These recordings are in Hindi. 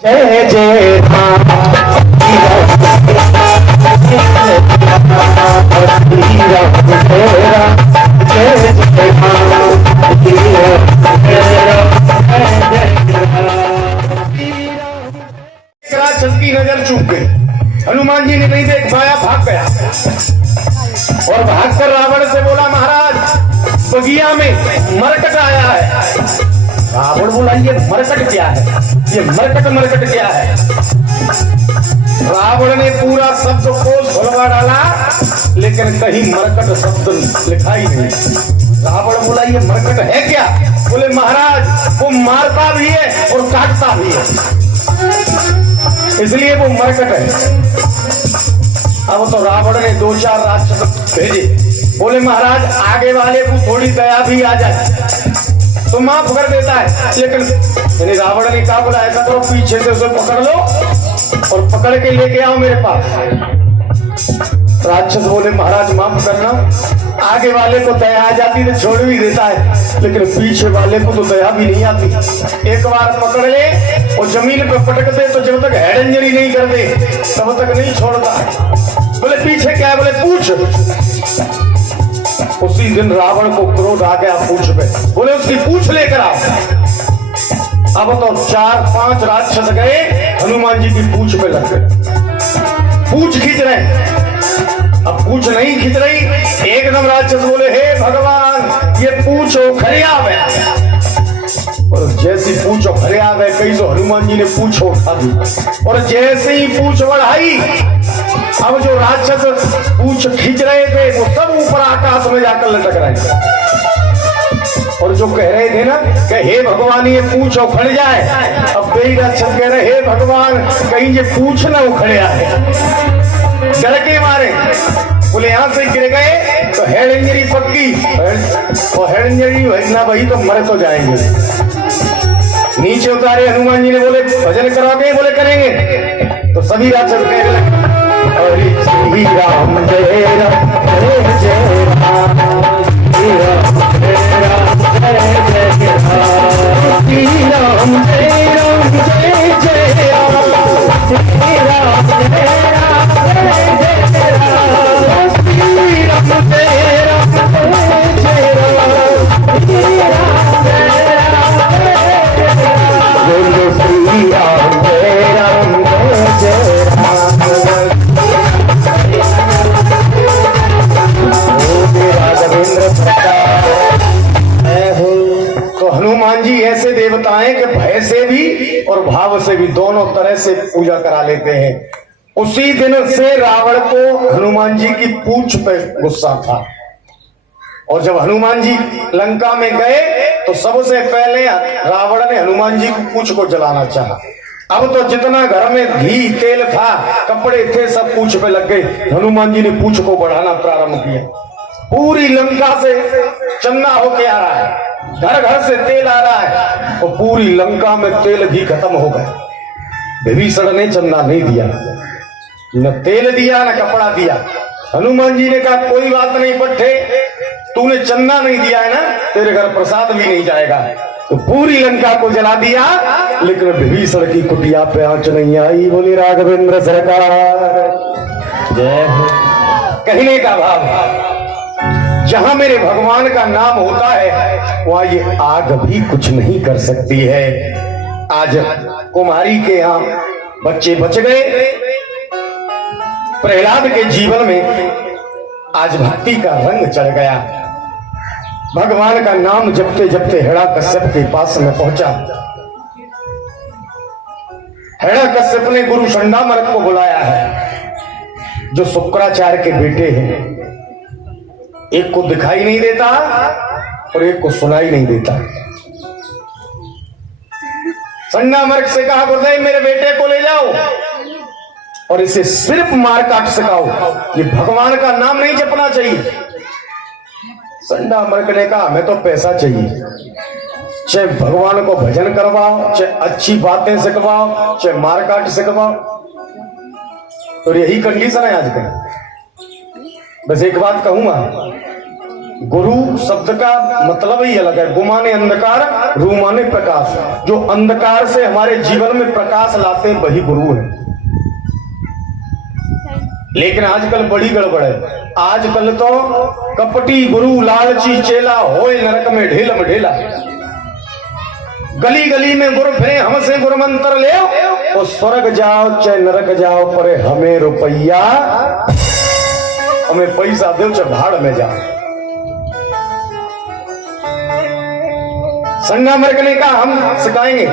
जय जय राम राक्षस की नजर चूक गई। हनुमान जी ने नहीं देख पाया, भाग गया और भागकर रावण से बोला, महाराज बगिया में मरकट आया है। रावण बोला, ये मरकट क्या है? ये मरकट क्या है? रावण ने पूरा शब्दकोश खुलवा डाला, लेकिन कहीं मरकट शब्द लिखा ही नहीं। रावण बोला, ये मरकट है क्या? बोले, महाराज वो मारता भी है और काटता भी है, इसलिए वो मरकट है। अब तो रावण ने 2-4 राक्षस भेजे, बोले महाराज आगे वाले को थोड़ी दया भी आ जाए तो माफ कर देता है। लेकिन रावण ने कहा, बोला ऐसा करो, पीछे से उसे पकड़ लो और पकड़ के लेके आओ मेरे पास। राक्षस बोले, महाराज माफ करना, आगे वाले को दया आ जाती तो छोड़ भी देता है, लेकिन पीछे वाले को तो दया भी नहीं आती। एक बार पकड़ ले और जमीन पे पटक दे तो जब तक हेड इंजरी नहीं कर दे तब तक नहीं छोड़ता। बोले पीछे क्या है? बोले पूछ। उसी दिन रावण को क्रोध आ गया पूछ पे, बोले उसकी पूछ लेकर आओ। अब तो 4-5 राक्षस गए, हनुमान जी की पूछ पे लग गए, पूछ खींच रहे। अब पूछ नहीं खींच रही, एकदम राक्षस बोले, हे भगवान ये पूछ उखड़े आवे। और जैसी पूछ उखड़े आवे कहीं तो हनुमान जी ने पूछ उठा दी, और जैसे ही पूछ बढ़ाई, अब जो राक्षस पूछ खींच रहे थे वो सब ऊपर आकाश में जाकर लटक रहे। और जो कह रहे थे ना कि हे भगवान ये पूछ उखड़ जाए, अब कई राक्षस कह रहे, हे भगवान कहीं ये पूछ ना उखड़े आए। डर के मारे बोले, यहां से गिर गए तो हेड इंजरी पक्की, और हेड इंजरी ना वही तो मर तो जाएंगे। नीचे उतारे, हनुमान जी ने बोले भजन करोगे? बोले करेंगे। तो सभी राक्षस कहने लगे, श्री राम जय राम जय जय राम, श्री राम जय राम जय जय राम, श्री राम जय राम जय जय राम, श्री राम जय राम जय जय राम, श्री राम जय राम जय जय राम, श्री राम जय राम जय जय राम, बोलो श्री राम जय राम जय जय राम। तो हनुमान जी ऐसे देवता हैं कि भय से भी और भाव से भी दोनों तरह से पूजा करा लेते हैं। उसी दिन से रावण को हनुमान जी की पूंछ पे गुस्सा था, और जब हनुमान जी लंका में गए तो सबसे पहले रावण ने हनुमान जी की पूंछ को जलाना चाहा। अब तो जितना घर में घी तेल था, कपड़े थे, सब पूंछ पे लग गए। हनुमान जी ने पूंछ को बढ़ाना प्रारंभ किया। पूरी लंका से चंदा होके आ रहा है, घर घर से तेल आ रहा है, और पूरी लंका में तेल घी खत्म हो गए। विभीषण ने चंदा नहीं दिया, न तेल दिया न कपड़ा दिया। हनुमान जी ने कहा, कोई बात नहीं पट्टे, तूने चंदा नहीं दिया है ना, तेरे घर प्रसाद भी नहीं जाएगा। तो पूरी लंका को जला दिया, लेकिन विभीषण की कुटिया पे आंच नहीं आई। बोली राघवेंद्र सरकार जय हो। कहने का भाव, जहां मेरे भगवान का नाम होता है वहां ये आग भी कुछ नहीं कर सकती है। आज कुमारी के यहाँ बच्चे बच गए। प्रहलाद के जीवन में आज भक्ति का रंग चढ़ गया। भगवान का नाम जपते जपते हिरण्यकश्यप के पास में पहुंचा। हिरण्यकश्यप ने गुरु चंडामर्क को बुलाया है, जो शुक्राचार्य के बेटे हैं। एक को दिखाई नहीं देता और एक को सुनाई नहीं देता। चंडामर्क से कहा, गुरुदेव मेरे बेटे को ले जाओ और इसे सिर्फ मार काट सिखाओ, ये भगवान का नाम नहीं जपना चाहिए। चंडामर्क ने कहा, हमें तो पैसा चाहिए, चाहे भगवान को भजन करवाओ, चाहे अच्छी बातें सिखवाओ, चाहे मार काट सिखवाओ। तो यही कंडीशन है आजकल। बस एक बात कहूंगा, गुरु शब्द का मतलब ही अलग है। गु माने अंधकार, रू माने प्रकाश। जो अंधकार से हमारे जीवन में प्रकाश लाते हैं वही गुरु है। लेकिन आजकल बड़ी गड़बड़ है। आजकल तो कपटी गुरु लालची चेला होए नरक में ढेला। गली गली में गुरु फिरे हमसे गुरु मंत्र ले और स्वर्ग जाओ चाहे नरक जाओ पर हमें रुपया, हमें पैसा दो चाहे भाड़ में जाओ। संडा मर्ग ने कहा हम सिखाएंगे,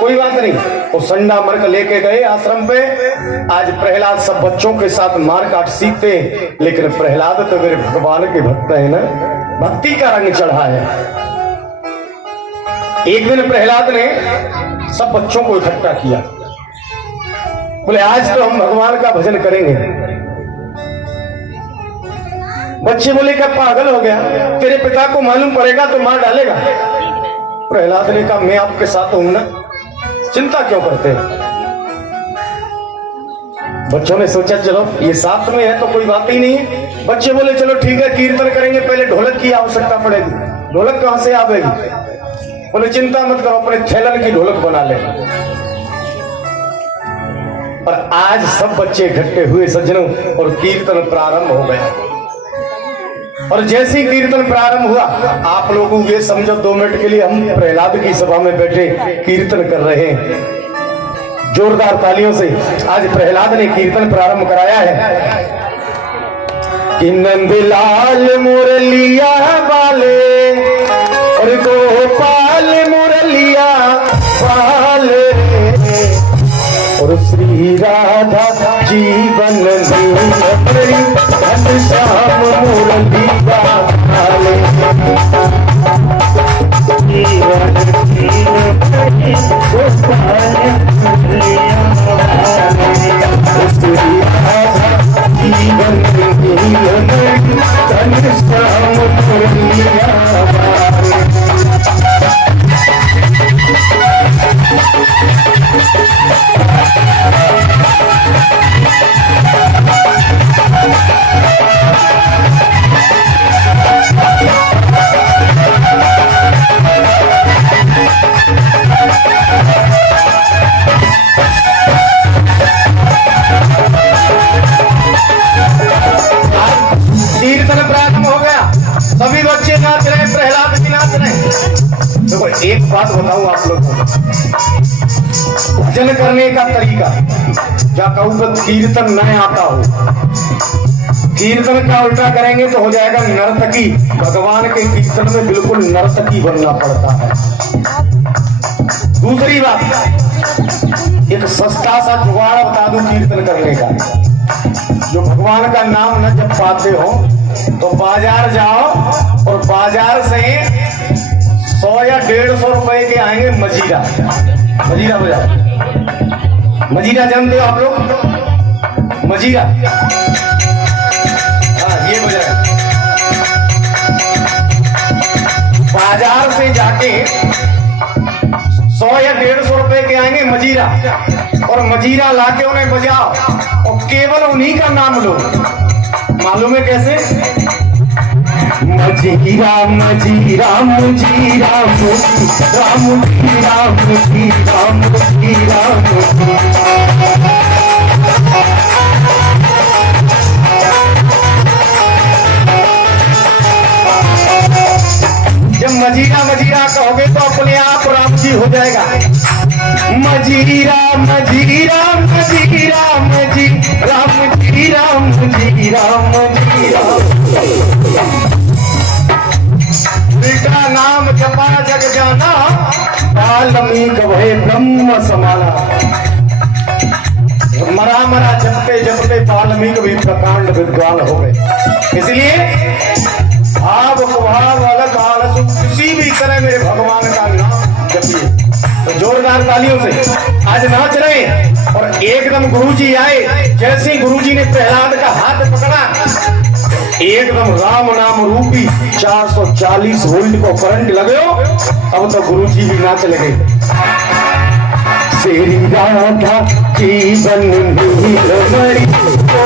कोई बात नहीं। वो संडा मर्ग लेके गए आश्रम पे। आज प्रहलाद सब बच्चों के साथ मार काट सीखते हैं, लेकिन प्रहलाद तो मेरे भगवान के भक्त है ना, भक्ति का रंग चढ़ा है। एक दिन प्रहलाद ने सब बच्चों को इकट्ठा किया, बोले आज तो हम भगवान का भजन करेंगे। बच्चे बोले क्या पागल हो गया, तेरे पिता को मालूम पड़ेगा तो मार डालेगा। प्रहलाद ने कहा मैं आपके साथ हूं ना, चिंता क्यों करते हैं। बच्चों ने सोचा चलो ये साथ में है तो कोई बात ही नहीं है। बच्चे बोले चलो ठीक है कीर्तन करेंगे, पहले ढोलक की आवश्यकता पड़ेगी। ढोलक कहां से आवेगी? बोले चिंता मत करो, अपने थैलन की ढोलक बना ले। और आज सब बच्चे इकट्ठे हुए सज्जनों और कीर्तन प्रारंभ हो गया। और जैसे ही कीर्तन प्रारंभ हुआ, आप लोगों ये समझो 2 मिनट के लिए हम प्रहलाद की सभा में बैठे कीर्तन कर रहे हैं। जोरदार तालियों से आज प्रहलाद ने कीर्तन प्रारंभ कराया है कि नंदलाल मुरलिया वाले और गोपाल मुरलिया वाले और श्री राधा जीवन धन श्याम मुरली वाले श्री राधा जीवन धन श्याम मुरली वाले। कीर्तन प्रारंभ हो गया, सभी बच्चे नाच रहे, प्रहलाद भी नाच रहे। देखो एक बात बताऊं आप लोगों को, भजन करने का तरीका, क्या कहूं तो कीर्तन न आता हो, कीर्तन का उल्टा करेंगे तो हो जाएगा नर्तकी। भगवान के कीर्तन में बिल्कुल नर्तकी बनना पड़ता है। दूसरी बात, एक सस्ता सा जुगाड़ बता दूं कीर्तन करने का। जो भगवान का नाम न जब पाते हो तो बाजार जाओ और बाजार से 100 या 150 रुपए के आएंगे मजीरा। मजीरा बजाओ, मजीरा जानते हो आप लोग? मजीरा, हाँ ये बजाए। बाजार से जाके 100 या 150 रुपए के आएंगे मजीरा, और मजीरा लाके उन्हें बजाओ और केवल उन्हीं का नाम लो। मालूम है कैसे? मजीरा मजीरा मजीरा मजीरा मजीरा मजीरा मजीरा जब मजीरा मजीरा कहोगे तो अपने आप राम जी हो जाएगा। मजीरा मजीरा मजीरा मजीरा मजीरा मजीरा मजीरा बेटा नाम जपा जग जाना, वाल्मीक भय ब्रह्म समाना। मरा मरा जपते जपते वाल्मीक भी प्रकांड विद्वान हो गए। इसलिए भाव स्वभाव अलग आलस किसी भी तरह मेरे भगवान का नाम जपिए। तो जोरदार तालियों से आज नाच रहे हैं। और एकदम गुरुजी आए, जैसे ही गुरुजी ने प्रहलाद का हाथ पकड़ा, एकदम राम नाम रूपी 440 वोल्ट को करंट लगे। अब तो गुरुजी भी नाच लगे। श्री राधा जीवन नीलमणि को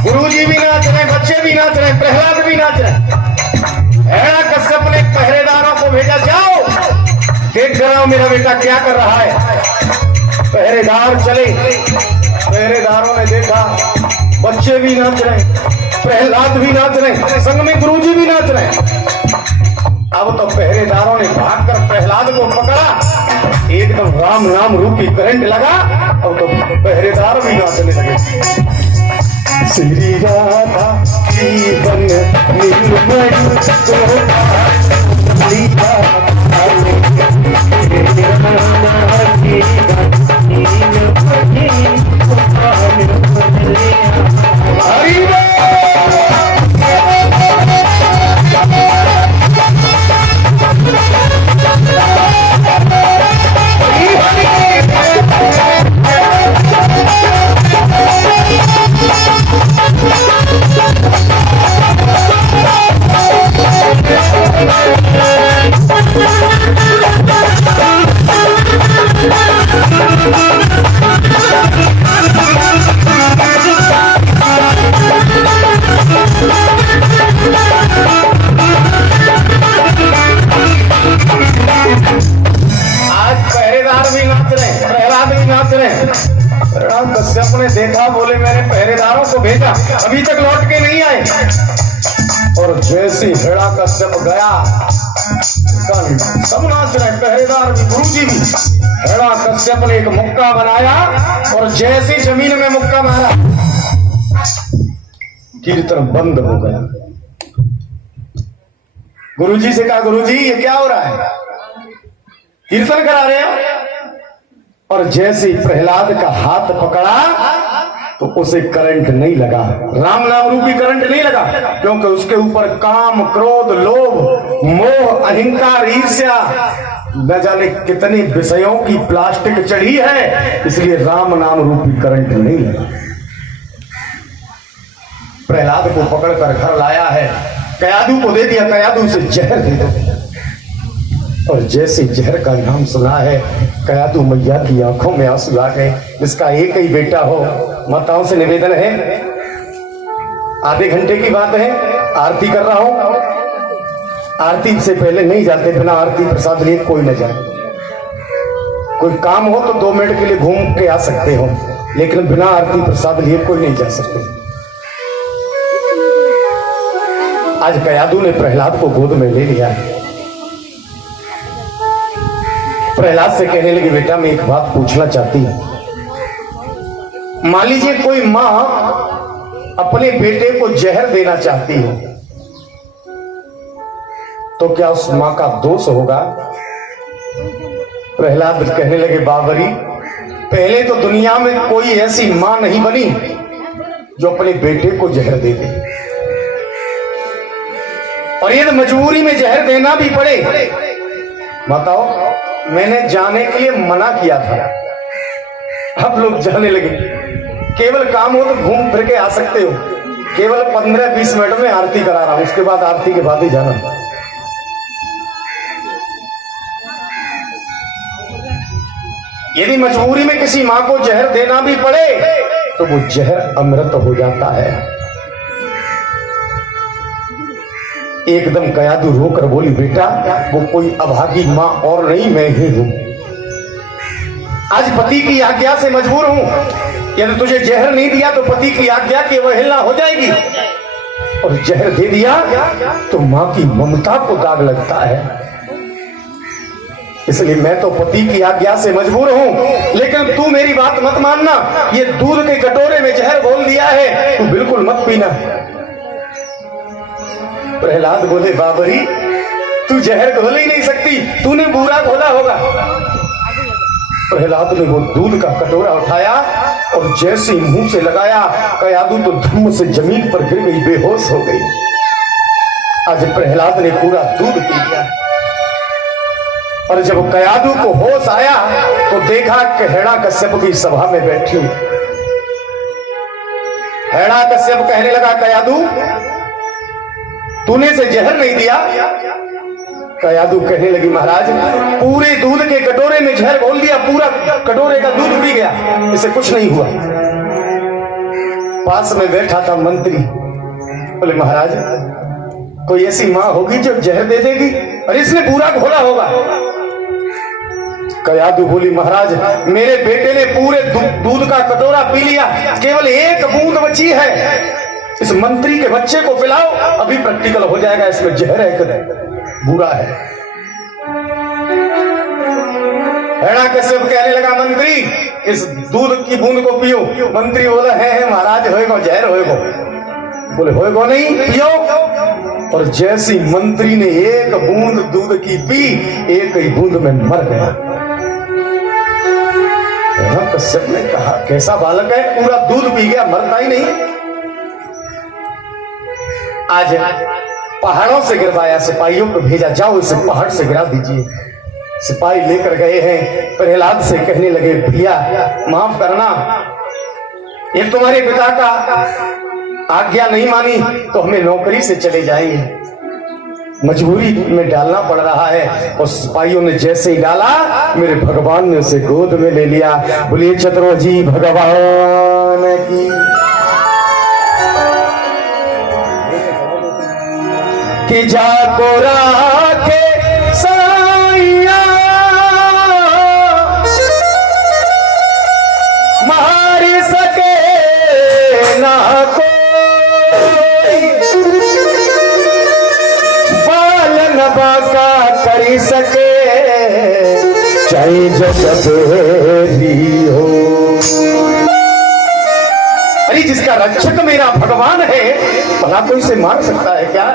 गुरुजी भी नाच रहे, बच्चे भी नाच रहे, प्रहलाद भी नाच रहे। हिरण्यकश्यप ने पहरेदारों को भेजा, जाओ देख कर आओ मेरा बेटा क्या कर रहा है। पहरेदार चले, पहरेदारों ने देखा बच्चे भी नाच रहे, प्रहलाद भी नाच रहे, संग में गुरुजी भी नाच रहे। अब तो पहरेदारों ने भागकर प्रहलाद को पकड़ा, एकदम राम नाम रूपी करंट लगा। अब तो पहरेदार भी नाचने लगे। श्री राधा जीवन नीलमणि कश्यप ने देखा, बोले मैंने पहरेदारों को भेजा, अभी तक लौट के नहीं आए। और जैसे हिरण्यकश्यप गया, सब नाच रहे, पहरेदार भी, गुरुजी भी। हिरण्यकश्यप ने एक मुक्का बनाया और जैसे जमीन में मुक्का मारा, कीर्तन बंद हो गया। गुरुजी से कहा, गुरुजी ये क्या हो रहा है, कीर्तन करा रहे हैं। और जैसे प्रहलाद का हाथ पकड़ा तो उसे करंट नहीं लगा, राम नाम रूपी करंट नहीं लगा, क्योंकि उसके ऊपर काम, क्रोध, लोभ, मोह, अहंकार, ईर्ष्या, न जाने कितने विषयों की प्लास्टिक चढ़ी है, इसलिए राम नाम रूपी करंट नहीं लगा। प्रहलाद को पकड़कर घर लाया है, कयादू को दे दिया, कयादू से जहर दे दो। और जैसे जहर का नाम सुना है, कयादू मैया की आंखों में आंसू आ गए। इसका एक ही बेटा हो, माताओं से निवेदन है, आधे घंटे की बात है, आरती कर रहा हूं, आरती से पहले नहीं जाते, बिना आरती प्रसाद लिए कोई न जाए। कोई काम हो तो 2 मिनट के लिए घूम के आ सकते हो, लेकिन बिना आरती प्रसाद लिए कोई नहीं जा सकते। आज कयादू ने प्रहलाद को गोद में ले लिया। प्रहलाद से कहने लगे, बेटा मैं एक बात पूछना चाहती हूं, मान लीजिए कोई मां अपने बेटे को जहर देना चाहती हो, तो क्या उस मां का दोष होगा? प्रहलाद कहने लगे, बाबरी, पहले तो दुनिया में कोई ऐसी मां नहीं बनी जो अपने बेटे को जहर दे दे, और यदि मजबूरी में जहर देना भी पड़े, बताओ, मैंने जाने के लिए मना किया था, अब लोग जाने लगे। केवल काम हो तो घूम फिर के आ सकते हो, केवल 15-20 मिनट में आरती करा रहा हूं, उसके बाद आरती के बाद ही जाना। यदि मजबूरी में किसी मां को जहर देना भी पड़े तो वो जहर अमृत हो जाता है। एकदम कयादू रोकर बोली, बेटा वो कोई अभागी मां और नहीं, मैं ही हूं। आज पति की आज्ञा से मजबूर हूं, यदि तुझे जहर नहीं दिया तो पति की आज्ञा की अवहेलना हो जाएगी, और जहर दे दिया तो मां की ममता को दाग लगता है। इसलिए मैं तो पति की आज्ञा से मजबूर हूं, लेकिन तू मेरी बात मत मानना। ये दूध के कटोरे में जहर घोल दिया है, तू बिल्कुल मत पीना। प्रहलाद बोले, बाबरी तू जहर घोल ही नहीं सकती, तूने बुरा घोला होगा। प्रहलाद ने वो दूध का कटोरा उठाया और जैसे मुंह से लगाया, कयादू तो धम्म से जमीन पर गिर गई, बेहोश हो गई। आज प्रहलाद ने पूरा दूध पी लिया, और जब कयादू को होश आया तो देखा कि हिरण्यकश्यप की सभा में बैठी। हिरण्यकश्यप कहने लगा, कयादू तूने से जहर नहीं दिया, कयादू कहने लगी महाराज पूरे दूध के कटोरे में जहर घोल दिया, पूरा कटोरे का दूध पी गया, इसे कुछ नहीं हुआ। पास में बैठा था मंत्री, बोले महाराज कोई ऐसी मां होगी जो जहर दे देगी और इसने पूरा घोला होगा। कयादू बोली महाराज मेरे बेटे ने पूरे दूध का कटोरा पी लिया, केवल एक बूंद बची है, इस मंत्री के बच्चे को पिलाओ, अभी प्रैक्टिकल हो जाएगा, इसमें जहर है कि बुरा है। हिरण्यकश्यप कहने लगा मंत्री इस दूध की बूंद को पियो। मंत्री बोला है महाराज होएगो जहर होएगो। बोले होएगो नहीं, पियो। और जैसी मंत्री ने एक बूंद दूध की पी, एक ही बूंद में मर गया। हिरण्यकश्यप ने कहा कैसा बालक है, पूरा दूध पी गया, मरता ही नहीं। आज पहाड़ों से गिरवाया, सिपाहियों को भेजा, जाओ इसे पहाड़ से गिरा दीजिए। सिपाही लेकर गए हैं, प्रहलाद से कहने लगे भैया माफ करना, ये तुम्हारे पिता का आज्ञा नहीं मानी तो हमें नौकरी से चले जाएंगे, मजबूरी में डालना पड़ रहा है। और सिपाहियों ने जैसे ही डाला मेरे भगवान ने उसे गोद में ले लिया। बोलिए चतुर्भुजी भगवान की। कि जाको राखे साइया मार सके ना कोई, पालन बाका करी सके चाहे जगत भी हो। अरे जिसका रक्षक मेरा भगवान है भला कोई से मार सकता है क्या?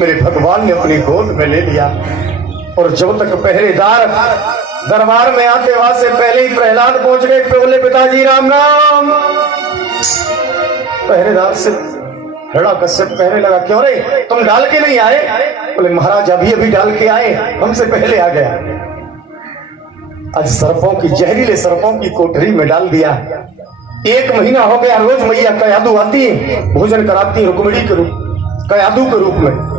मेरे भगवान ने अपनी गोद में ले लिया। और जब तक पहरेदार दरबार में आते वहां से पहले ही प्रहलाद पहुंच गए। बोले पिताजी राम राम। पहरेदार से हिरण्यकश्यप कहने लगा क्यों रे तुम डाल के नहीं आए? बोले महाराज अभी अभी डाल के आए, हमसे पहले आ गया। आज सर्पों की जहरीले सर्पों की कोठरी में डाल दिया। 1 महीना हो गया, रोज मैया कयादू आती भोजन कराती रुक्मिणी के रूप कयादू के रूप में।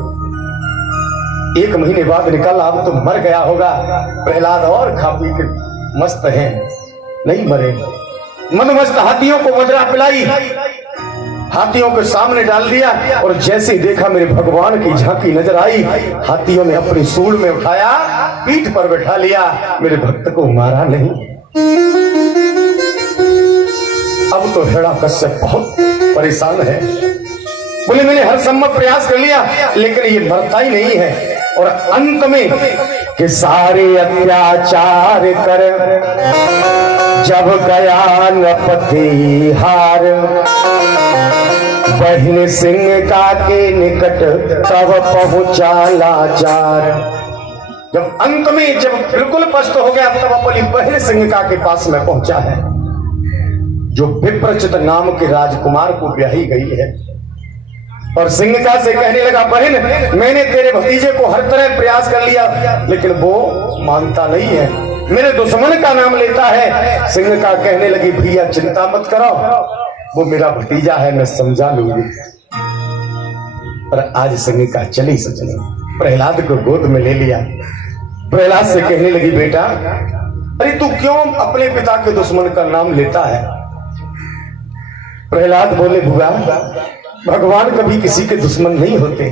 1 महीने बाद निकल, अब तो मर गया होगा। प्रहलाद और खा पी के मस्त है, नहीं मरे। मदमस्त हाथियों को मदरा पिलाई, हाथियों के सामने डाल दिया। और जैसे ही देखा मेरे भगवान की झांकी नजर आई, हाथियों ने अपनी सूंड में उठाया, पीठ पर बैठा लिया, मेरे भक्त को मारा नहीं। अब तो हिरण्यकश्यप बहुत परेशान है। बोले मैंने हर संभव प्रयास कर लिया लेकिन ये मरता ही नहीं है। और अंत में कि सारे अत्याचार कर जब गया नपति हार, बहन सिंह का के निकट तब पहुंचा लाचार। जब अंत में जब बिल्कुल पस्त हो गया तब अपनी बहन सिंह का के पास में पहुंचा है, जो विप्रचित नाम के राजकुमार को ब्याही गई है। और सिंहिका से कहने लगा बहन मैंने तेरे भतीजे को हर तरह प्रयास कर लिया लेकिन वो मानता नहीं है, मेरे दुश्मन का नाम लेता है। सिंहिका कहने लगी भैया चिंता मत करो, वो मेरा भतीजा है, मैं समझा लूंगी। पर आज सिंहिका चली सचनी, प्रहलाद को गोद में ले लिया। प्रहलाद से कहने लगी बेटा अरे तू क्यों अपने पिता के दुश्मन का नाम लेता है? प्रहलाद बोले बुआ भगवान कभी किसी के दुश्मन नहीं होते,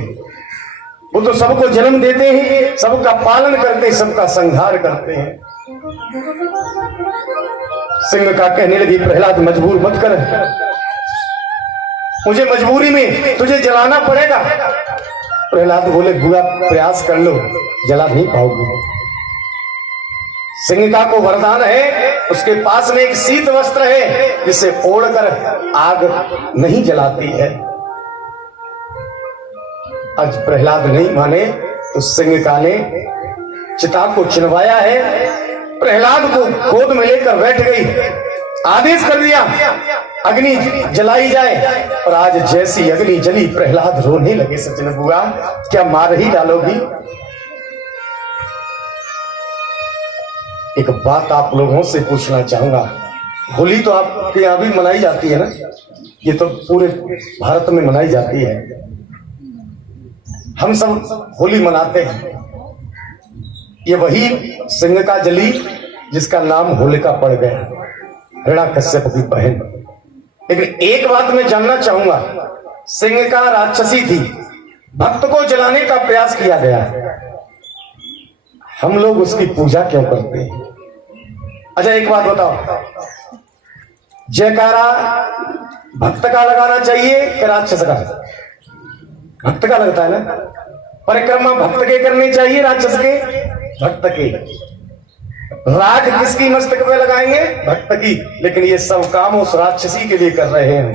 वो तो सबको जन्म देते हैं, सबका पालन करते हैं, सबका संहार करते हैं। सिंह का कहने लगी प्रहलाद मजबूर मत कर, मुझे मजबूरी में तुझे जलाना पड़ेगा। प्रहलाद बोले बुआ प्रयास कर लो, जला नहीं पाओगे। सिंहिका को वरदान है, उसके पास में एक शीत वस्त्र है जिसे ओढ़कर आग नहीं जलाती है। आज प्रहलाद नहीं माने तो सिंहिका ने चिता को चिनवाया है, प्रहलाद को गोद में लेकर बैठ गई, आदेश कर दिया अग्नि जलाई जाए। और आज जैसी अग्नि जली प्रहलाद रोने लगे। सचिन बुआ क्या मार ही डालोगी? एक बात आप लोगों से पूछना चाहूंगा, होली तो आपके यहां भी मनाई जाती है ना, ये तो पूरे भारत में मनाई जाती है, हम सब होली मनाते हैं। ये वही सिंह का जली जिसका नाम होलिका पड़ गया, हिरण्याकश्यप की बहन। लेकिन एक बात मैं जानना चाहूंगा, सिंह का राक्षसी थी, भक्त को जलाने का प्रयास किया गया, हम लोग उसकी पूजा क्यों करते हैं? अच्छा एक बात बताओ, जयकारा भक्त का लगाना चाहिए कि राक्षस का? भक्त का लगता है ना। परिक्रमा भक्त के करनी चाहिए, राक्षस के? भक्त के। राग किसकी मस्तक पे लगाएंगे? भक्त की। लेकिन ये सब काम उस राक्षसी के लिए कर रहे हैं।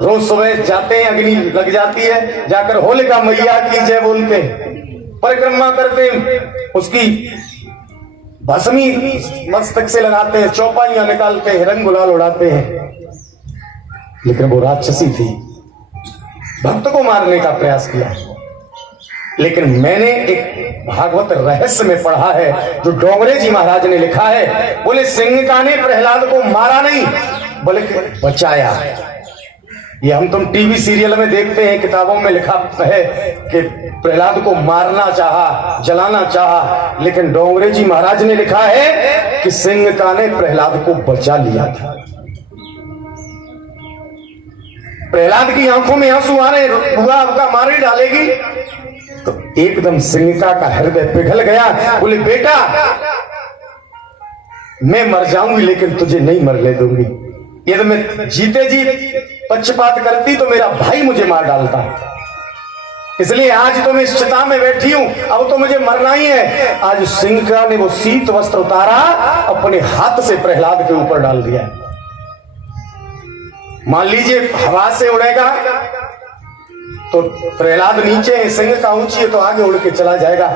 रोज सुबह जाते हैं, अग्नि लग जाती है, जाकर होलिका मैया की जय बोलते हैं, परिक्रमा करते हैं, उसकी भस्मी मस्तक से लगाते हैं, चौपाइयां निकालते हैं, रंग गुलाल उड़ाते हैं। लेकिन वो राक्षसी थी, भक्त को मारने का प्रयास किया। लेकिन मैंने एक भागवत रहस्य में पढ़ा है, जो डोंगरे जी महाराज ने लिखा है, बोले सिंहिका ने प्रहलाद को मारा नहीं बल्कि बचाया। ये हम तुम टीवी सीरियल में देखते हैं, किताबों में लिखा है कि प्रहलाद को मारना चाहा, जलाना चाहा, लेकिन डोंगरे जी महाराज ने लिखा है कि सिंहिका ने प्रहलाद को बचा लिया था। प्रहलाद की आंखों में आंसू आ रहे, बुआ आपका मार डालेगी, तो एकदम सिंहिका का हृदय पिघल गया। बोले बेटा मैं मर जाऊंगी लेकिन तुझे नहीं मरने दूंगी। यदि मैं जीते जी पक्षपात करती तो मेरा भाई मुझे मार डालता, इसलिए आज तो मैं इस चिता में बैठी हूं, अब तो मुझे मरना ही है। आज सिंहिका ने वो शीत वस्त्र उतारा, अपने हाथ से प्रहलाद के ऊपर डाल दिया। मान लीजिए हवा से उड़ेगा तो प्रहलाद नीचे है, सिंहिका ऊंची है तो आगे उड़ के चला जाएगा,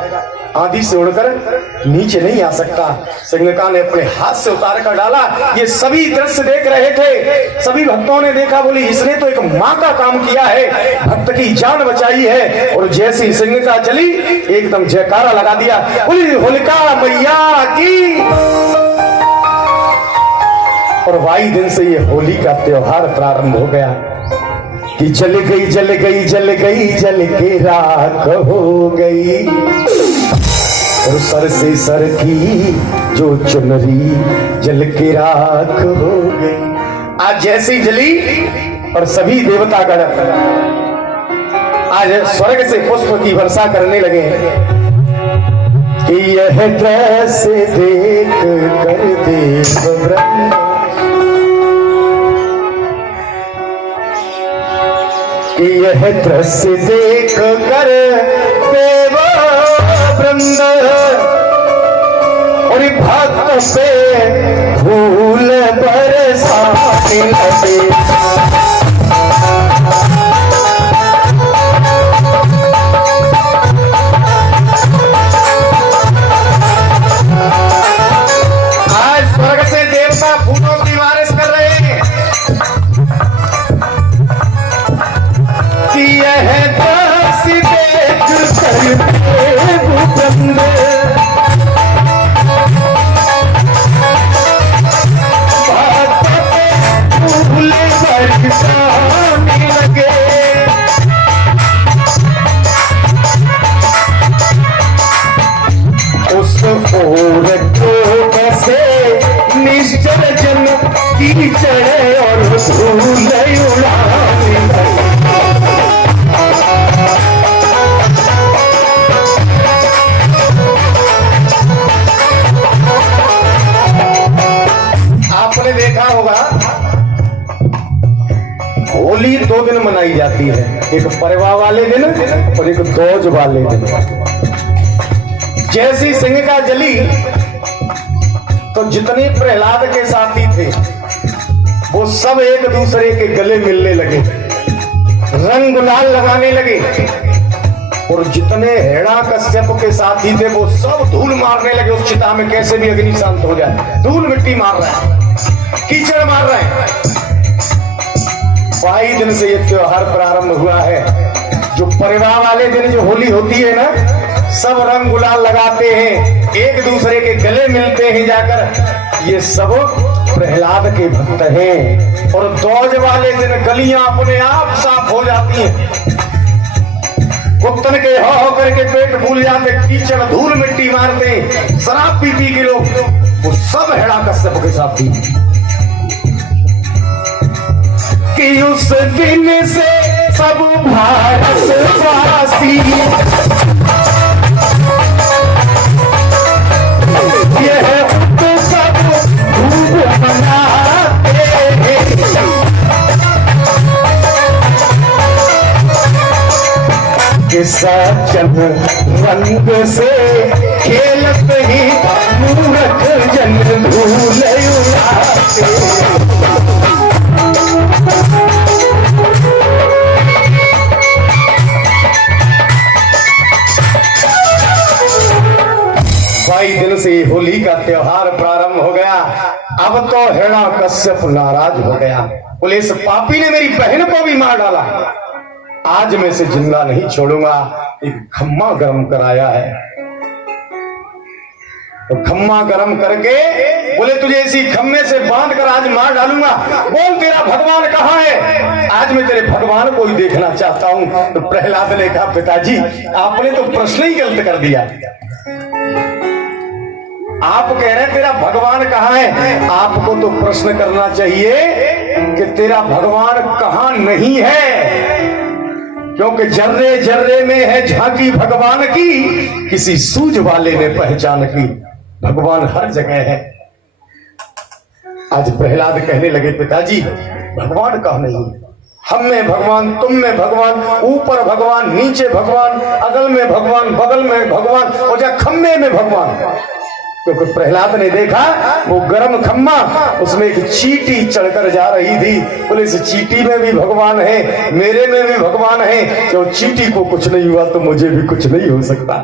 आंधी से उड़कर नीचे नहीं आ सकता। सिंहिका ने अपने हाथ से उतार कर डाला। ये सभी दृश्य देख रहे थे, सभी भक्तों ने देखा, बोली इसने तो एक मां का काम किया है, भक्त की जान बचाई है। और जैसी सिंहिका जली, एकदम जयकारा लगा दिया, बोली होलिका मैया की। और वही दिन से ये होली का त्योहार प्रारंभ हो गया कि जल गई जल गई जल गई जल के राख हो गई, और सर से सर की जो चुनरी जल के राख हो गई। आज जैसी जली और सभी देवतागण आज स्वर्ग से पुष्प की वर्षा करने लगे कि यह दृश्य देख कर देव ब्रह्म, कि यह दृश्य देख कर देव वृंद और भक्त पे फूल बरसाने लगे। आज स्वर्ग से देवता फूलों की बारिश कर रहे हैं कि यह दृश्य देख कर भूखंड फूल बरसाने लगे। उस ओर को कैसे निश्चल जन कीचड़ और धूल उड़ाने लगे। आपने देखा होगा होली 2 दिन मनाई जाती है, एक परिवार वाले दिन और एक दोज वाले दिन। जैसी सिंहिका जली तो जितने प्रहलाद के साथी थे वो सब एक दूसरे के गले मिलने लगे, रंग गुलाल लगाने लगे, और जितने हिरण्याकश्यप के साथी थे वो सब धूल मारने लगे उस चिता में, कैसे भी अग्नि शांत हो जाए। धूल मिट्टी मार रहा है, कीचड़ मार रहे हैं। वही दिन से ये त्योहार प्रारंभ हुआ है। जो परिवार वाले दिन जो होली होती है ना, सब रंग गुलाल लगाते हैं, एक दूसरे के गले मिलते हैं जाकर, ये सब प्रहलाद के भक्त हैं। और दोज वाले दिन गलियां अपने आप साफ हो जाती हैं, पुतन के हो करके पेट भूल जाते, कीचड़ धूल मिट्टी मारते, शराब पी पी के लोग, वो सब हिरण्यकश्यप के साथ थी। कि उस दिन से सब भारतवासी यह सब खूब मनाते कि सजन रंग से खेलत ही मूर्ख जन धूल उड़ाते। कई दिन से होली का त्योहार प्रारंभ हो गया। अब तो हिरण्यकश्यप नाराज हो गया, बोले इस पापी ने मेरी बहन को भी मार डाला, आज मैं इसे जिंदा नहीं छोड़ूंगा। एक खम्मा गर्म कराया है, तो खम्मा गर्म करके बोले तुझे इसी खम्मे से बांध कर आज मार डालूंगा। बोल तेरा भगवान कहाँ है, आज मैं तेरे भगवान को ही देखना चाहता हूं। तो प्रहलाद ने कहा पिताजी आपने तो प्रश्न ही गलत कर दिया। आप कह रहे हैं तेरा भगवान कहाँ है, आपको तो प्रश्न करना चाहिए कि तेरा भगवान कहाँ नहीं है, क्योंकि जर्रे जर्रे में है झांकी भगवान की, किसी सूझ वाले ने पहचान की। भगवान हर जगह है। आज प्रहलाद कहने लगे पिताजी भगवान कहाँ नहीं, हम में भगवान, तुम में भगवान, ऊपर भगवान, नीचे भगवान, अगल में भगवान, बगल में भगवान और जा खम्मे में भगवान। क्योंकि प्रहलाद ने देखा वो गर्म खम्मा, उसमें एक चींटी चढ़कर जा रही थी। बोले इस चींटी में भी भगवान है, मेरे में भी भगवान है, जो चींटी को कुछ नहीं हुआ तो मुझे भी कुछ नहीं हो सकता।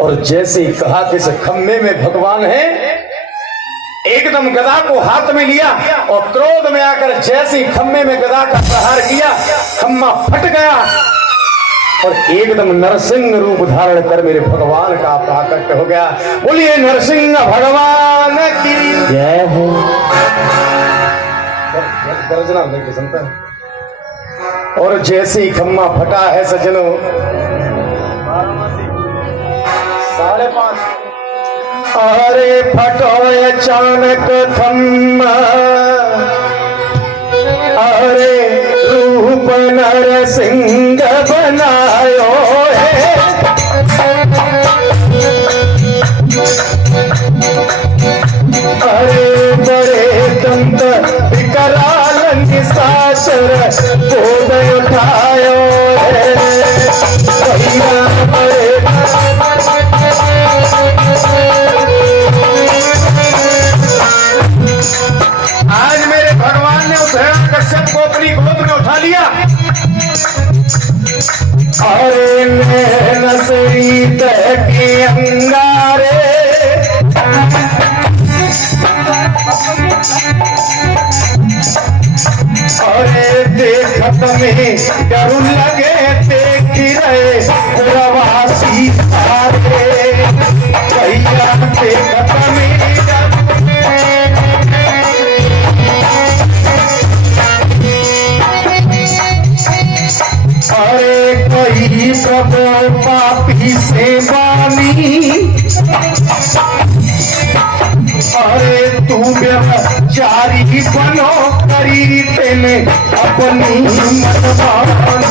और जैसे ही कहा कि इस खम्मे में भगवान है, एकदम गदा को हाथ में लिया और क्रोध में आकर जैसे ही खम्मे में गदा का प्रहार किया, खम्मा फट गया और एकदम नरसिंह रूप धारण कर मेरे भगवान का प्राकट्य हो गया। बोलिए नरसिंह भगवान की जय हो। गर्जना देखिए सुनता है। और जैसे ही खम्मा फटा है सज्जनों, 5:30 अरे फटो अचानक खम्मा, अरे रूप नरसिंह बनायो है, अरे बड़े दंत विकराल निशाचर बोध उठायो है, आज मेरे भगवान ने उस हिरण्यकश्यप को अपनी गोद में उठा लिया। अरे नैन सरित के अंगारे, अरे देखत में डर लगे, देख रहे प्रवासी सारे, भैया देखत में कोई प्रभु पापी से बानी, अरे तू व्यभिचारी बनो करी तेने अपनी मनमानी।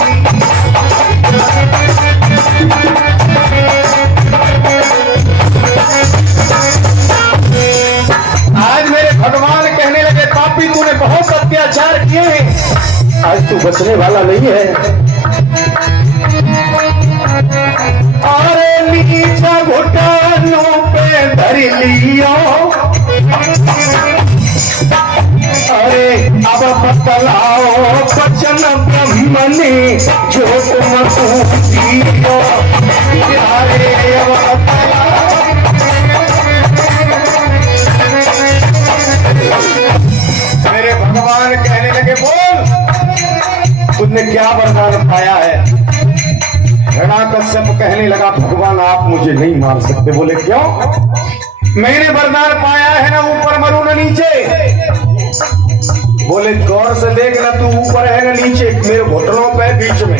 आज मेरे भगवान कहने लगे पापी तूने बहुत अत्याचार किए हैं, आज तू बचने वाला नहीं है। अरे नीचा घुटनों पे धर लियो, अरे अब बतलाओ वचन ब्रह्म ने जो तुमको दियो, अरे अब मेरे भगवान कहने लगे बोल तुमने क्या वरदान पाया है। हिरण्यकश्यप कहने लगा भगवान आप मुझे नहीं मार सकते। बोले क्यों? मैंने वरदान पाया है ना ऊपर मरू न नीचे। बोले गौर से देख ना तू ऊपर है ना नीचे, मेरे घुटनों पे बीच में।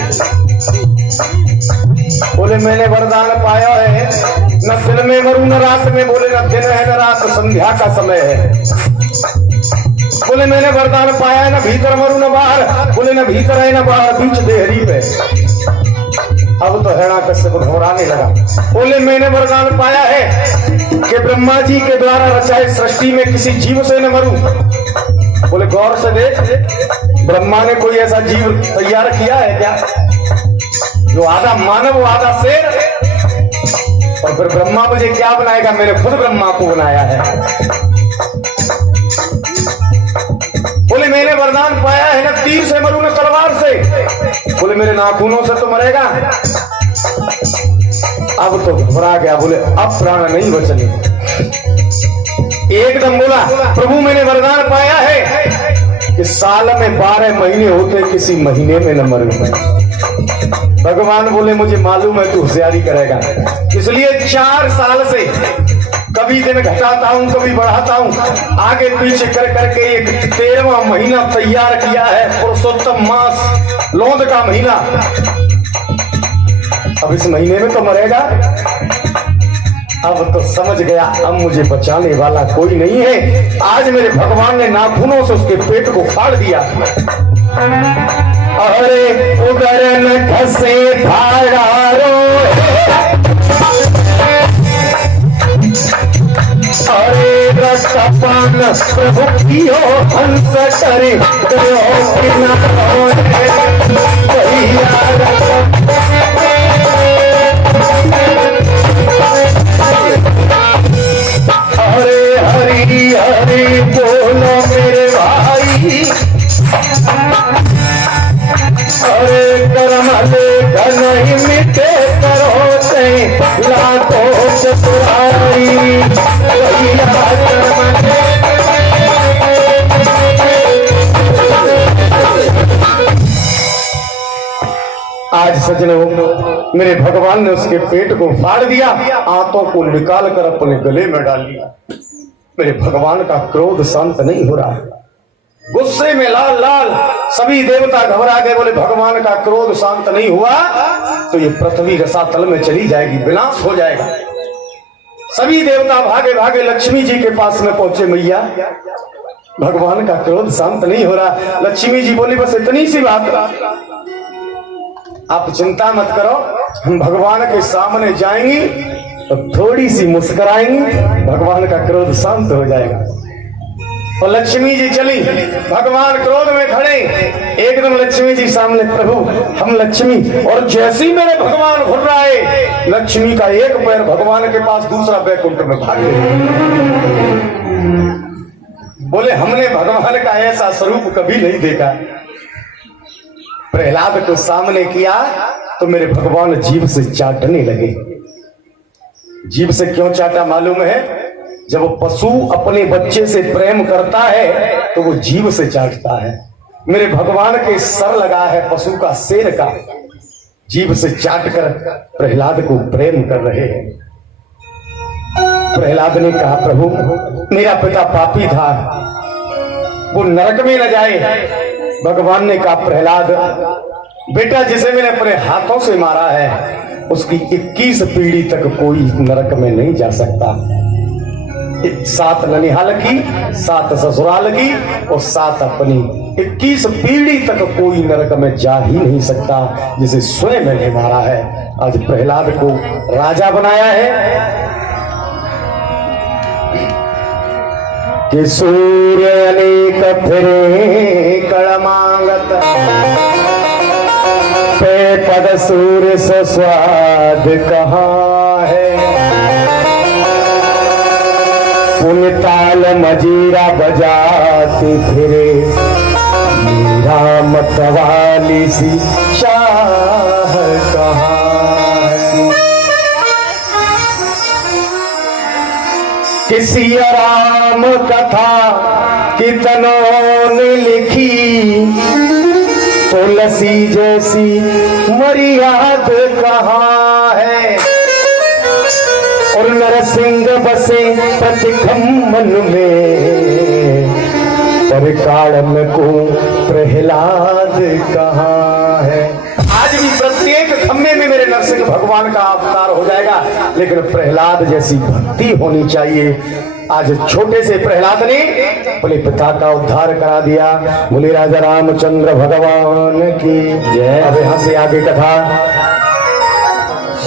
बोले मैंने वरदान पाया है, न दिन में मरूं न रात में। बोले न दिन है न रात, संध्या का समय है। बोले मैंने वरदान पाया है, न भीतर मरूं न बाहर। बोले न भीतर है न बाहर, बीच देहरी पे। अब तो हिरण्याकश्यप घबराने लगा। बोले मैंने वरदान पाया है कि ब्रह्मा जी के द्वारा रचाई सृष्टि में किसी जीव से न मरूं। बोले गौर से देख, ब्रह्मा ने कोई ऐसा जीव तैयार किया है क्या जो आधा मानव आधा शेर? और फिर ब्रह्मा मुझे क्या बनाएगा? मैंने खुद ब्रह्मा को बनाया है। बोले मैंने वरदान पाया है, न तीर से मरूं न तलवार से। बोले मेरे नाखूनों से तो मरेगा। अब तो घबरा गया। बोले अब प्राण नहीं बचने। एकदम बोला प्रभु मैंने वरदान पाया है कि साल में 12 महीने होते, किसी महीने में न मरूं। भगवान बोले मुझे मालूम है तू होशियारी करेगा, इसलिए 4 साल से कभी दिन घटाता हूं कभी बढ़ाता हूं, आगे पीछे कर करके एक 13वां महीना तैयार किया है, पुरुषोत्तम मास, लोंद का महीना। अब इस महीने में तो मरेगा। अब तो समझ गया अब मुझे बचाने वाला कोई नहीं है। आज मेरे भगवान ने नाखूनों से उसके पेट को फाड़ दिया। अरे उधर न घसे फाड़ारो, अरे रसपान प्रभु की हो हंस करे अरे हरी हरी बोलो मेरे भाई, अरे कर्म लेख नहीं मिटे करो से लाखों चतुराई। आज सज्जनों मेरे भगवान ने उसके पेट को फाड़ दिया, आंतों को निकाल कर अपने गले में डाल लिया। मेरे भगवान का क्रोध शांत नहीं हो रहा है, गुस्से में लाल लाल सभी देवता घबरा गए। बोले भगवान का क्रोध शांत नहीं हुआ तो ये पृथ्वी रसातल में चली जाएगी, विनाश हो जाएगा। सभी देवता भागे भागे लक्ष्मी जी के पास में पहुंचे। मैया भगवान का क्रोध शांत नहीं हो रहा। लक्ष्मी जी बोली बस इतनी सी बात, आप चिंता मत करो, हम भगवान के सामने जाएंगी तो थोड़ी सी मुस्कुराएंगी, भगवान का क्रोध शांत हो जाएगा। और लक्ष्मी जी चली, भगवान क्रोध में खड़े। एकदम लक्ष्मी जी सामने, प्रभु हम लक्ष्मी। और जैसे ही मेरे भगवान घुर रहा है, लक्ष्मी का एक पैर भगवान के पास, दूसरा बैकुंठ में भाग गया। बोले हमने भगवान का ऐसा स्वरूप कभी नहीं देखा। प्रहलाद को सामने किया तो मेरे भगवान जीभ से चाटने लगे। जीभ से क्यों चाटा मालूम है? जब पशु अपने बच्चे से प्रेम करता है तो वो जीभ से चाटता है। मेरे भगवान के सर लगा है पशु का, शेर का, जीभ से चाट कर प्रहलाद को प्रेम कर रहे हैं। प्रहलाद ने कहा प्रभु मेरा पिता पापी था, वो नरक में न जाए। भगवान ने कहा प्रहलाद बेटा जिसे मैंने अपने हाथों से मारा है उसकी 21 पीढ़ी तक कोई नरक में नहीं जा सकता। 7 ननिहाल की, 7 ससुराल की और 7 अपनी, 21 पीढ़ी तक कोई नरक में जा ही नहीं सकता जिसे स्वयं मैंने मारा है। आज प्रहलाद को राजा बनाया है कि सूर्य अनेक फिरे कड़मांगत, पे पद सूर्य से स्वाद कहाँ है। पुण्यताल मजीरा बजाते फिरे, मीरा मतवाली सी शाह कहाँ है। किसी राम कथा कितनों ने लिखी, तुलसी जैसी मर्याद कहाँ है। और नरसिंह बसे प्रतिखम्मन में, पर काड़म को प्रहलाद कहाँ है। ये मेरे नरसिंह भगवान का अवतार हो जाएगा, लेकिन प्रहलाद जैसी भक्ति होनी चाहिए। आज छोटे से प्रहलाद ने अपने पिता का उद्धार करा दिया। बोले राजा रामचंद्र भगवान की जय। अब यहाँ से आगे कथा।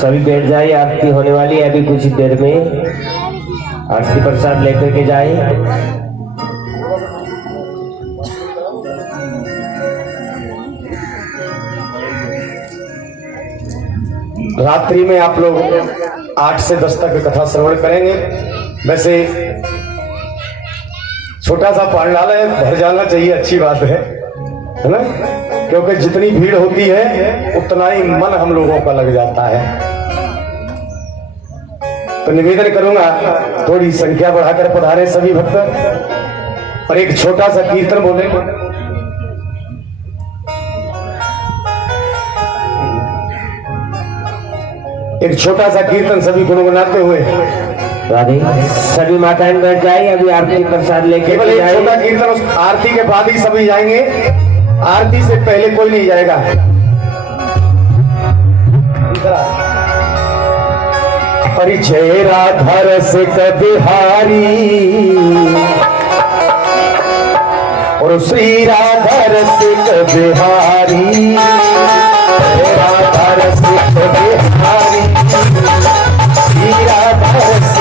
सभी बैठ जाए, आरती होने वाली है अभी कुछ देर में। आरती प्रसाद लेकर के जाए। रात्रि में आप लोग 8 से 10 तक कथा श्रवण करेंगे। वैसे छोटा सा पंडाल है, भर जाना चाहिए, अच्छी बात है ना, क्योंकि जितनी भीड़ होती है उतना ही मन हम लोगों का लग जाता है। तो निवेदन करूंगा थोड़ी संख्या बढ़ाकर पधारे सभी भक्त और एक छोटा सा कीर्तन बोले। एक छोटा सा कीर्तन सभी गुनगुनाते हुए। राधे। सभी माताएं बैठ जाए, अभी आरती प्रसाद लेके केवल एक छोटा कीर्तन, उस आरती के बाद ही सभी जाएंगे, आरती से पहले कोई नहीं जाएगा। परिचय राधा रस बिहारी और श्री राधा रस बिहारी, राधा रस बिहारी, श्री राधा रस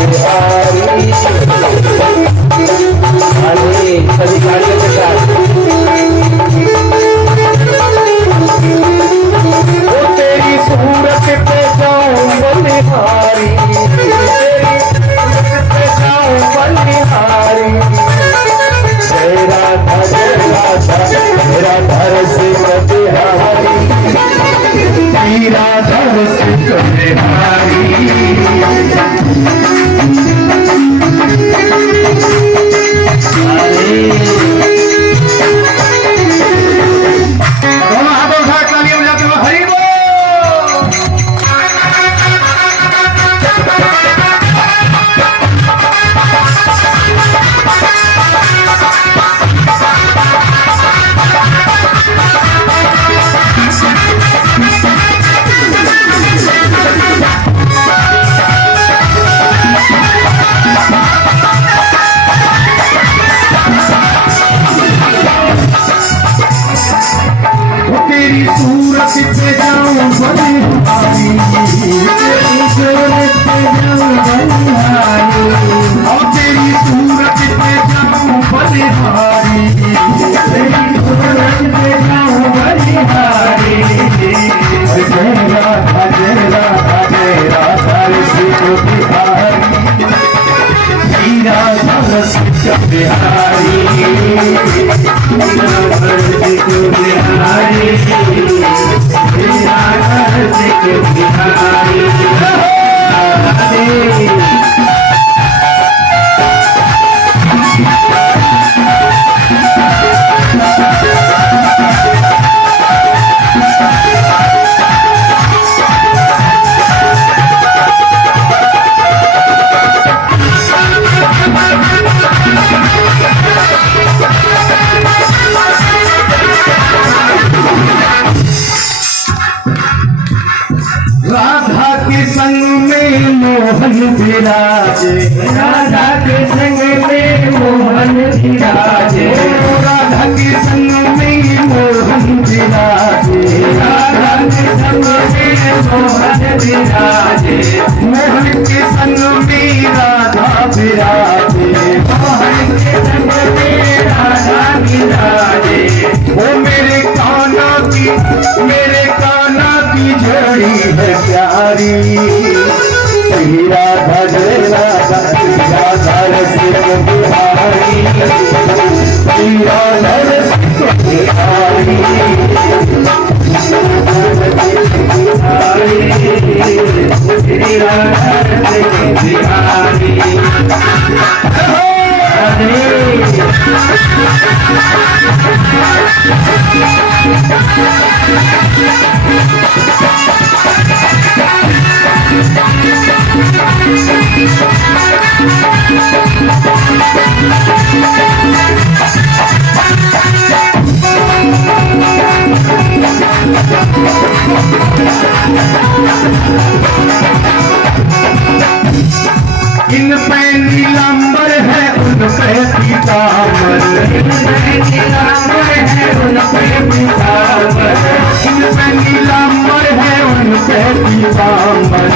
बिहारी। सभी गाड़ियों के साथ तेरी सूरत पे जाऊं बलिहारी, तेरी सूरत पे जाऊं बलिहारी। जय राधा राधा रस बिहारी, श्री राधा रस बिहारी। दोनों हाथों उठा तालियां बजाते हुए हरि बोल। तेरी सूरत पे जाऊं बलिहारी, तेरी सूरत पे जाऊं बलिहारी, और तेरी सूरत पे जाऊं बलिहारी, तेरी सूरत पे जाऊं बलिहारी। जय राधा जय राधा जय राधा रस बिहारी, श्री राधा रस बिहारी, राधा के संग में मोहन विराजे, राधा के संग में मोहन विराजे, राधा के संग में मोहन विराजे, राधा के संग में मोहन विराजे, मोहन के संग में राधा विराजे, मोहन के संग में राधा विराजे। वो मेरे कान्हा की जड़ी है प्यारी, श्री राधा जय राधा राधा रस बिहारी, श्री राधा रस बिहारी, श्री राधा रस बिहारी। नीलांबर है उन पे पीतांबर, जिनमें नीलांबर है उन पे पीतांबर,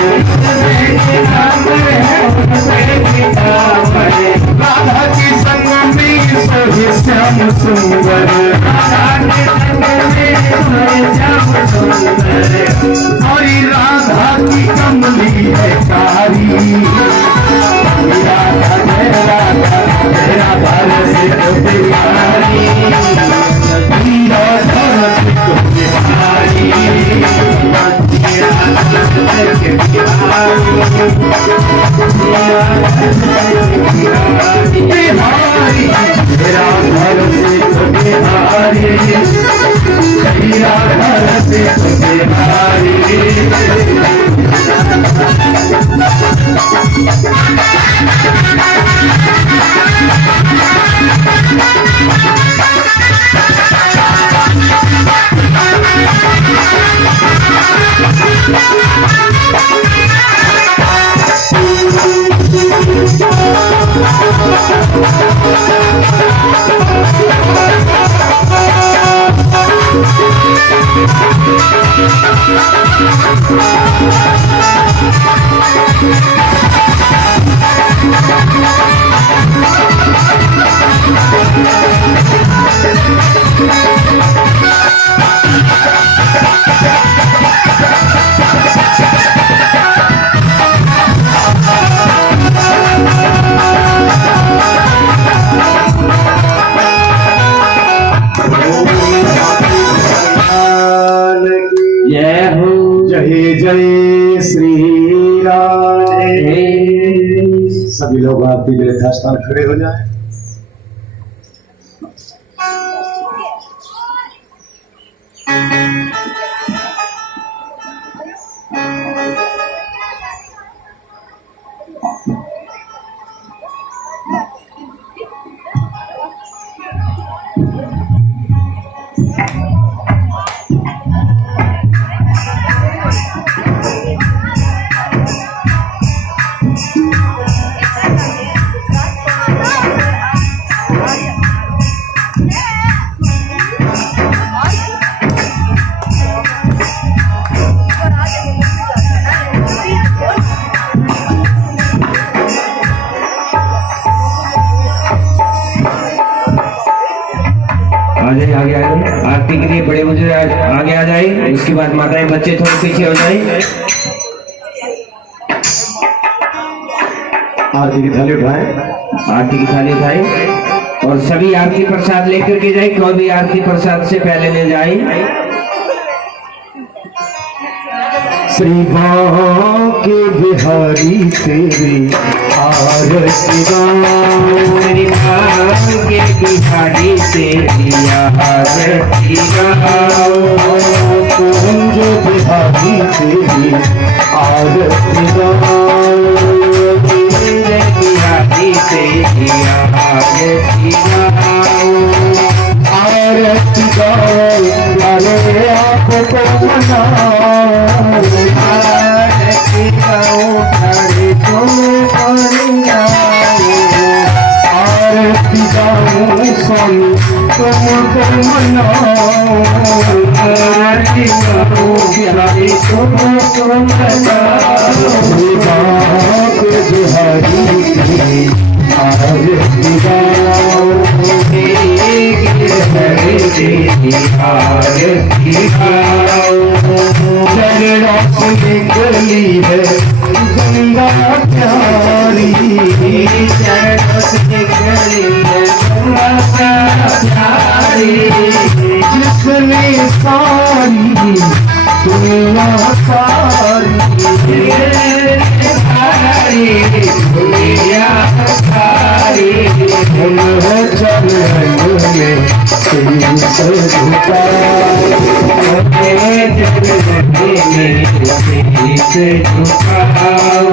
नीलांबर है उन पे पीतांबर। राधा की संग में सोहे श्याम सुंदर, राधा के संग में सोहे श्याम सुंदर। और राधा की कमली है कारी, राधा तेरा से तो बिहारी, राधा से तो बिहारी, बिहारी तेरा घर से तो बिहारी, तेरा घर से तो बिहारी। जय जय श्री राधे। सभी लोग आपके यथास्थान खड़े हो जाएं। आगे आरती के लिए बड़े बुजुर्ग आगे आ जाए। उसके बाद माताएं बच्चे थोड़े पीछे हो जाए। आरती की थाली उठाएं, आरती की थाली उठाएं और सभी आरती प्रसाद लेकर के जाए। कोई भी आरती प्रसाद से पहले ले जाए। श्री के बिहारी तेरी आरती गाऊं, श्री के बिहारी तेरी आरती गाऊं, कुंज बिहारी तेरी आरती गाऊं, बिहारी तेरी आरती गाऊं, आरती गाऊं अरे आपको मनाऊं, आरती गाऊं अरे तुम आरती गाऊं स्वामी तुमको मनाऊं, आरती गाऊं अरे तुमको मनाऊं, बिहारी आरती गाऊं, चरणों से निकली है गंगा प्यारी, चरणों से निकली है गंगा प्यारी, जिसने सारी दुनिया सारी दुनिया सारी उन्हें चरण में शीश झुकाओ, से झुकाओ,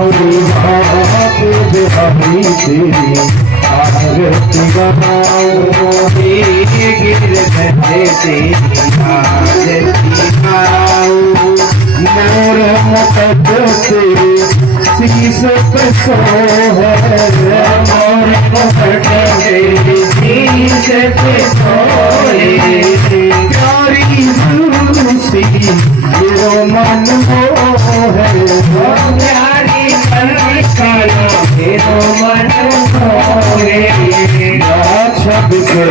बिहारी तेरी आरती गाऊं, गिरधर तेरी आरती गाऊं, मेरे मुकद्दर तेरे शीश पे सो है, और मुकद्दर तेरी शीश पे सोए प्यारी तुलसी मेरो मन मोहे प्यारी कलकाना मेरो मन मोहे छब के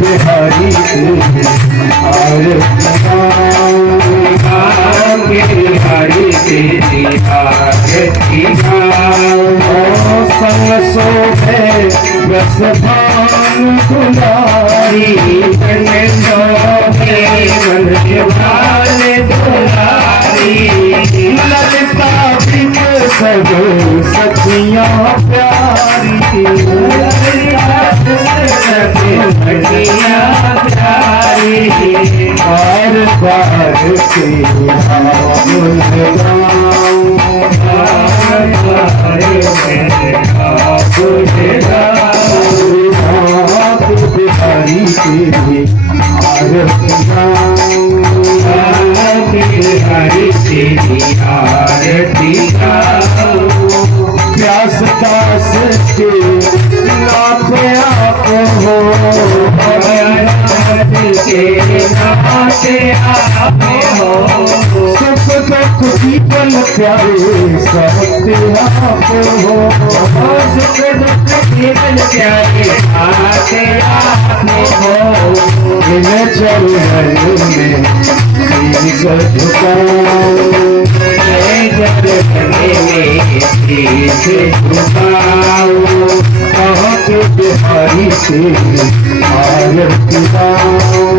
बिहारी हरि तेरी आरती संग सोहे बस भान दुलारी मन वाले दुलारी ललिता बिन सब सखियां प्यारी बार बार के बिहारी हरि तेरी आरती प्यास दास के नाथ आप हो के नाते आप हो सुख दुख जीवन प्यारे सबके आप हो सुख दुख जीवन प्यारे आते आप हो इन चरण में शीश झुकाओ जब से झुकाओ कहाँ के बिहारी से आरती गाओ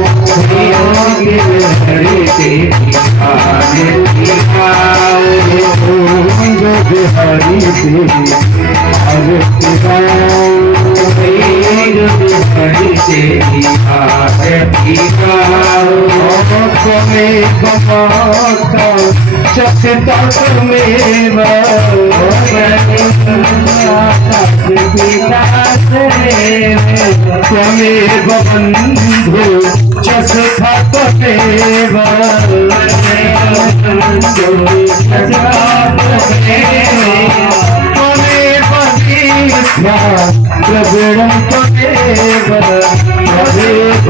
हरि तेरी आरती बिहारी से आरती गाओ हरि तेरी आरती तुम्हें कमाता चखता तुम्हें त्वमेव बन्धु चखता त्वमेव त्वमेव दीक्षा प्रवीणं त्वमेव त्वमेव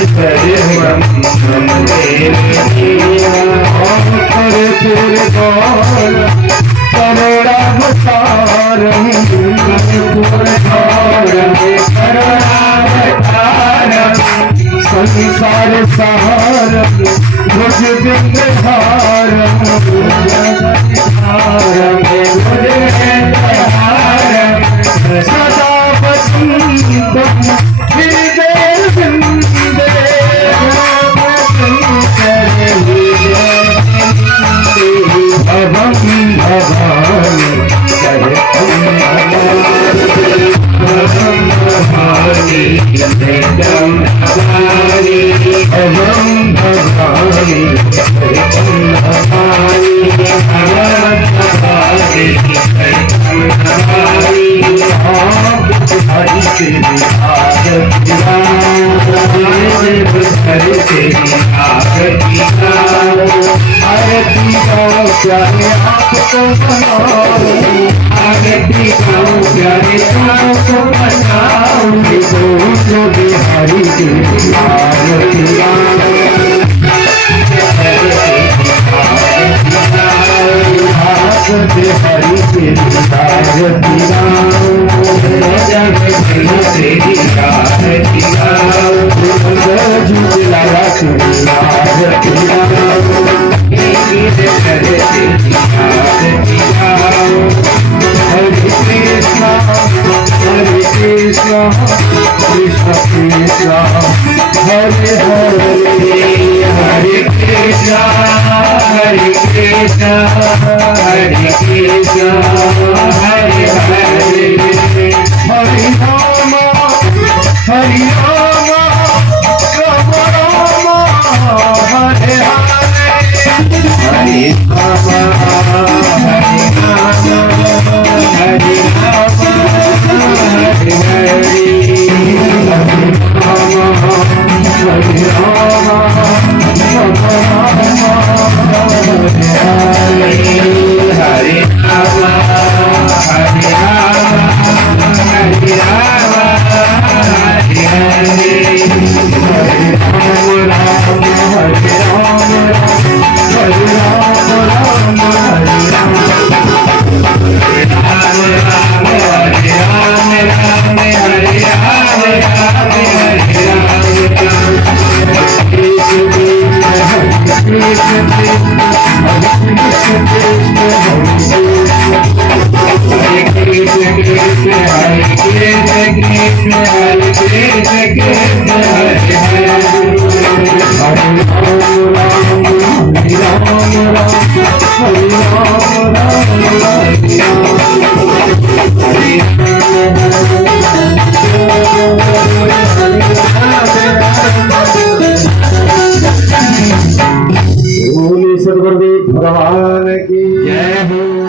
सर्वं मम देव सर्वं मम देव करुणावतारं संसार सारं भुज बिंदहारं सदा वसंतं हृदय बिंदे भवं भवानि आरती गाओ प्यारे आपको बनाओ आरती गाओ प्यारे आपको बनाओ जो बिहारी की आरती बिहारी की आरती जुलाया की आरती Hare Krishna, Hare Krishna, Krishna Krishna, Hare Hare, Hare Krishna, Hare Krishna, Hare Krishna, Hare Hare, Hare Rama, Hare Rama, Rama Rama, Hare Hare, Hare Rama, Hare Rama, Hare Rama, Hare Hare, Hare Rama, Hare Rama. बोले सदगुरुदेव भगवान की जय हो।